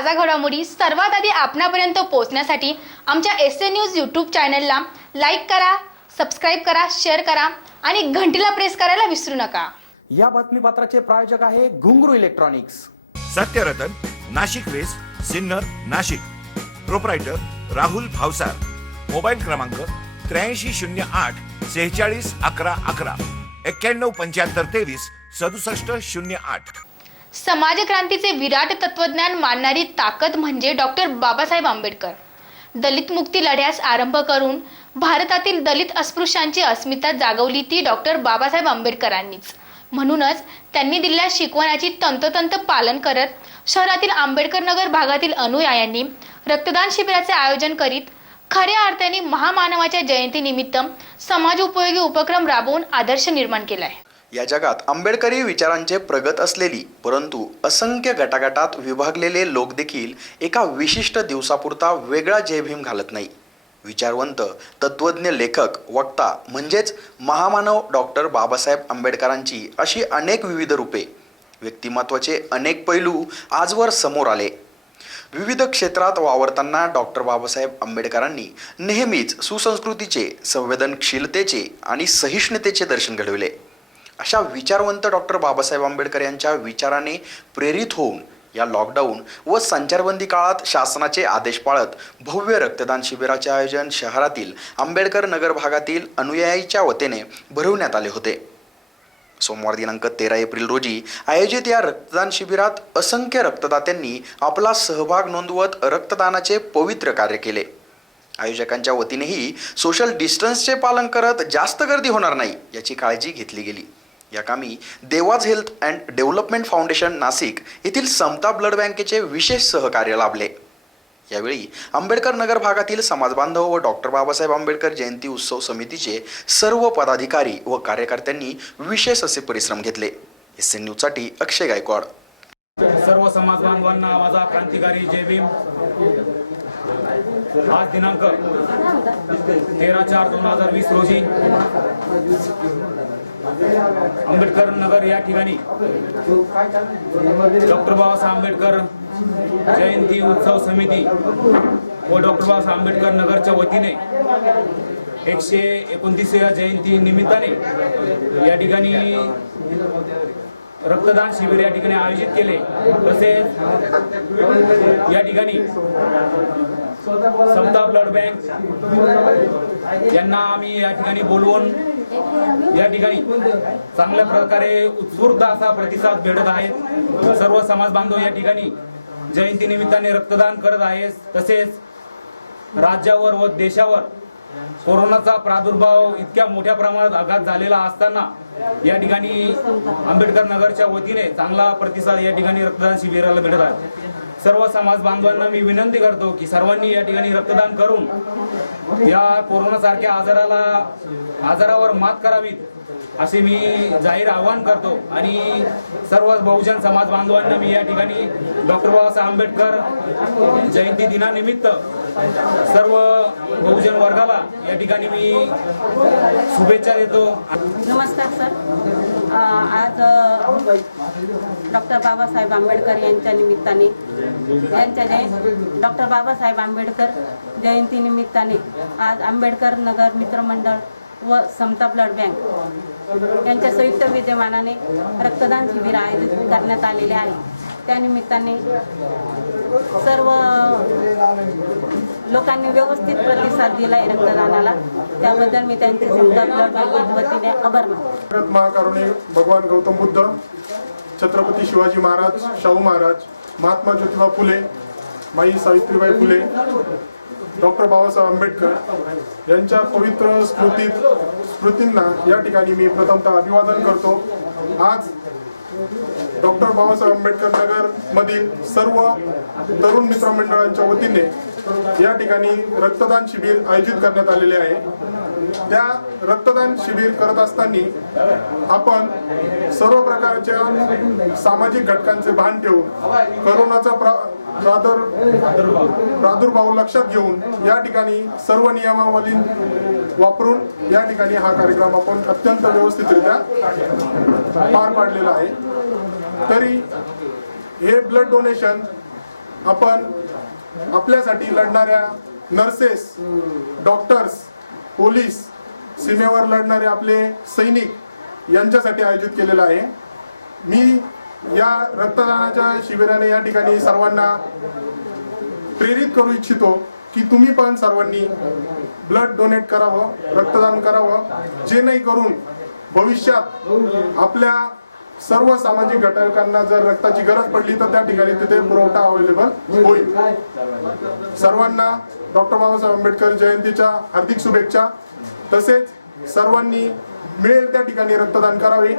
ताजा घडामोडी सर्वात आधी आपणापर्यंत पोहोचण्यासाठी आमच्या एसएन न्यूज यूट्यूब चॅनलला लाईक करा, सबस्क्राईब करा, शेअर करा आणि घंटीला प्रेस करायला विसरू नका। या बातमीपत्राचे प्रायोजक आहे Ghungroo electronics. Satyaratan, Nashik west, Sinnar, Nashik. Proprietor Rahul Bhavsar. Mobile क्रमांक 8308 46 11 11 91 75 23 67 08। समाज क्रांतीचे विराट तत्वज्ञान मानणारी ताकद म्हणजे डॉक्टर बाबासाहेब आंबेडकर। दलित मुक्ती लढ्यास आरंभ करून भारतातील दलित अस्पृश्यांची अस्मिता जागवली ती डॉक्टर बाबासाहेब आंबेडकरांनीच। म्हणूनच त्यांनी दिलेल्या शिकवण्याची तंतोतंत पालन करत शहरातील आंबेडकर नगर भागातील अनुयायांनी रक्तदान शिबिराचे आयोजन करीत खऱ्या अर्थाने महामानवाच्या जयंतीनिमित्त समाज उपयोगी उपक्रम राबवून आदर्श निर्माण केला आहे। या जगात आंबेडकरी विचारांचे प्रगत असलेली परंतु असंख्य गटागटात विभागलेले लोक देखील एका विशिष्ट दिवसापुरता वेगळा जय भीम घालत नाही। विचारवंत, तत्वज्ञ, लेखक, वक्ता म्हणजेच महामानव डॉक्टर बाबासाहेब आंबेडकरांची अशी अनेक विविध रूपे, व्यक्तिमत्वाचे अनेक पैलू आजवर समोर आले। विविध क्षेत्रात वावरताना डॉक्टर बाबासाहेब आंबेडकरांनी नेहमीच सुसंस्कृतीचे, संवेदनशीलतेचे आणि सहिष्णुतेचे दर्शन घडविले। अशा विचारवंत डॉक्टर बाबासाहेब आंबेडकर यांच्या विचाराने प्रेरित होऊन या लॉकडाऊन व संचारबंदी काळात शासनाचे आदेश पाळत भव्य रक्तदान शिबिराचे आयोजन शहरातील आंबेडकर नगर भागातील अनुयायीच्या वतीने भरवण्यात आले होते। सोमवार दिनांक 13 एप्रिल रोजी आयोजित या रक्तदान शिबिरात असंख्य रक्तदात्यांनी आपला सहभाग नोंदवत रक्तदानाचे पवित्र कार्य केले। आयोजकांच्या वतीनेही सोशल डिस्टन्सचे पालन करत जास्त गर्दी होणार नाही याची काळजी घेतली गेली। या कामी Devaj health and development foundation Nashik येथील समता ब्लड बँकेचे विशेष सहकार्य लाभले। यावेळी आंबेडकर नगर भागातील समाजबांधव व डॉक्टर बाबासाहेब आंबेडकर जयंती उत्सव समितीचे सर्व पदाधिकारी व कार्यकर्त्यांनी विशेष असे परिश्रम घेतले। एसएन न्यूजसाठी अक्षय गायकवाड। सर्व समाज बांधवांना माझा क्रांतिकारी जय भीम। आज दिनांक 13/4/2020 रोजी आंबेडकर नगर या ठिकाणी डॉक्टर बाबासाहेब आंबेडकर जयंती उत्सव समिती व डॉक्टर बाबासाहेब आंबेडकर नगरच्या वतीने 129व्या जयंती निमित्ताने या ठिकाणी रक्तदान शिबिर या ठिकाणी आयोजित केले। तसेच या ठिकाणी समता ब्लड बँक यांना आम्ही या ठिकाणी बोलवून या ठिकाणी चांगल्या प्रकारे उत्स्फूर्त असा प्रतिसाद भेटत आहेत। सर्व समाज बांधव या ठिकाणी जयंती निमित्ताने रक्तदान करत आहेत। तसेच राज्यावर व देशावर कोरोनाचा प्रादुर्भाव इतक्या मोठ्या प्रमाणात आघात झालेला असताना या ठिकाणी आंबेडकर नगरच्या वतीने चांगला प्रतिसाद या ठिकाणी रक्तदान शिबिराला भेटत आहे। सर्व समाज बांधवांना मी विनंती करतो की सर्वांनी या ठिकाणी रक्तदान करून या कोरोनासारख्या आजारावर मात करावीत असे मी जाहीर आवाहन करतो। आणि सर्व बहुजन समाज बांधवांना मी या ठिकाणी डॉक्टर बाबासाहेब आंबेडकर जयंती दिनानिमित्त सर्व बहुजन वर्गाला या ठिकाणी मी शुभेच्छा देतो। नमस्कार सर, आज डॉक्टर बाबासाहेब आंबेडकर यांच्या निमित्ताने डॉक्टर बाबासाहेब आंबेडकर जयंती निमित्ताने आज आंबेडकर नगर मित्रमंडळ व समता ब्लड बँक यांच्या संयुक्त विद्यमानाने रक्तदान शिबिर आयोजित करण्यात आलेले आहे। त्यानिमित्ताने सर्व लोकांनी व्यवस्थित प्रतिसाद दिलाय रक्तदानाला, त्याबद्दल मी त्यांचे समता ब्लड बँकेच्या वतीने आभार मानतो। महाकरुणे भगवान गौतम बुद्ध, छत्रपती शिवाजी महाराज, शाहू महाराज, महात्मा ज्योतिबा फुले, माई सावित्रीबाई फुले, डॉक्टर बाबासाहेब आंबेडकर यांच्या पवित्र स्मृतींना या ठिकाणी मी प्रथमतः अभिवादन करतो। आज डॉक्टर बाबासाहेब आंबेडकर नगर मधील सर्व तरुण मित्रमंडळांच्या वतीने या ठिकाणी रक्तदान शिबिर आयोजित करण्यात आलेले आहे। त्या रक्तदान शिबिर करत असताना आपण सर्व प्रकारच्या सामाजिक घटकांचे भान ठेवून कोरोनाचा प्रादुर्भाव लक्षात घेऊन या ठिकाणी सर्व नियमावली वापरून या ठिकाणी हा कार्यक्रम आपण अत्यंत व्यवस्थितरित्या पार पाडलेला आहे। तरी हे ब्लड डोनेशन आपण आपल्यासाठी लढणाऱ्या नर्सेस, डॉक्टर्स, पोलीस, सीमेवर लढणारे आपले सैनिक यांच्यासाठी आयोजित केलेला आहे. मी या रक्तदानाच्या शिबिराने या ठिकाणी सर्वांना प्रेरित करू इच्छितो की तुम्ही पण सर्वांनी ब्लड डोनेट करावं, रक्तदान करावं, जे नाही करून भविष्यात आपल्या सर्व सामाजिक घटकांना जर रक्ताची गरज पडली तर त्या ठिकाणी तिथे पुरवठा अवेलेबल होईल. सर्वांना डॉक्टर बाबासाहेब आंबेडकर जयंतीच्या हार्दिक शुभेच्छा. तसेच सर्वांनी मिळेल त्या ठिकाणी रक्तदान करावे.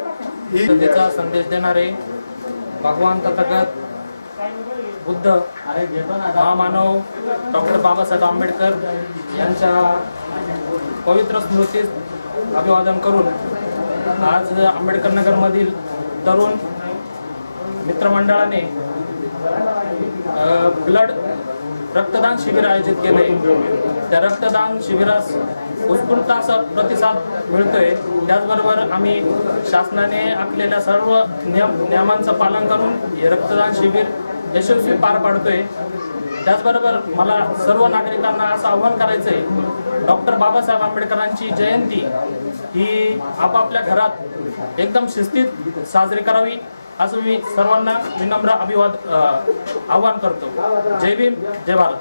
ही त्याचा संदेश देणारे भगवान तथागत बुद्ध महामानव डॉक्टर बाबासाहेब आंबेडकर यांच्या पवित्र स्मृतीस अभिवादन करून आज आंबेडकर नगरमधील तरुण मित्रमंडळाने ब्लड रक्तदान शिबिर आयोजित केले. त्या रक्तदान शिबिरास उत्स्फूर्त असा प्रतिसाद मिळतोय. त्याचबरोबर आम्ही शासनाने आखलेल्या सर्व नियमांचं पालन करून हे रक्तदान शिबिर यशस्वी पार पाडतोय. त्याचबरोबर मला सर्व नागरिकांना असं आवाहन करायचंय, डॉक्टर बाबासाहेब आंबेडकरांची जयंती ही आपापल्या घरात एकदम शिस्तीत साजरी करावी असं मी सर्वांना विनम्र आवाहन करतो. जय भीम, जय भारत.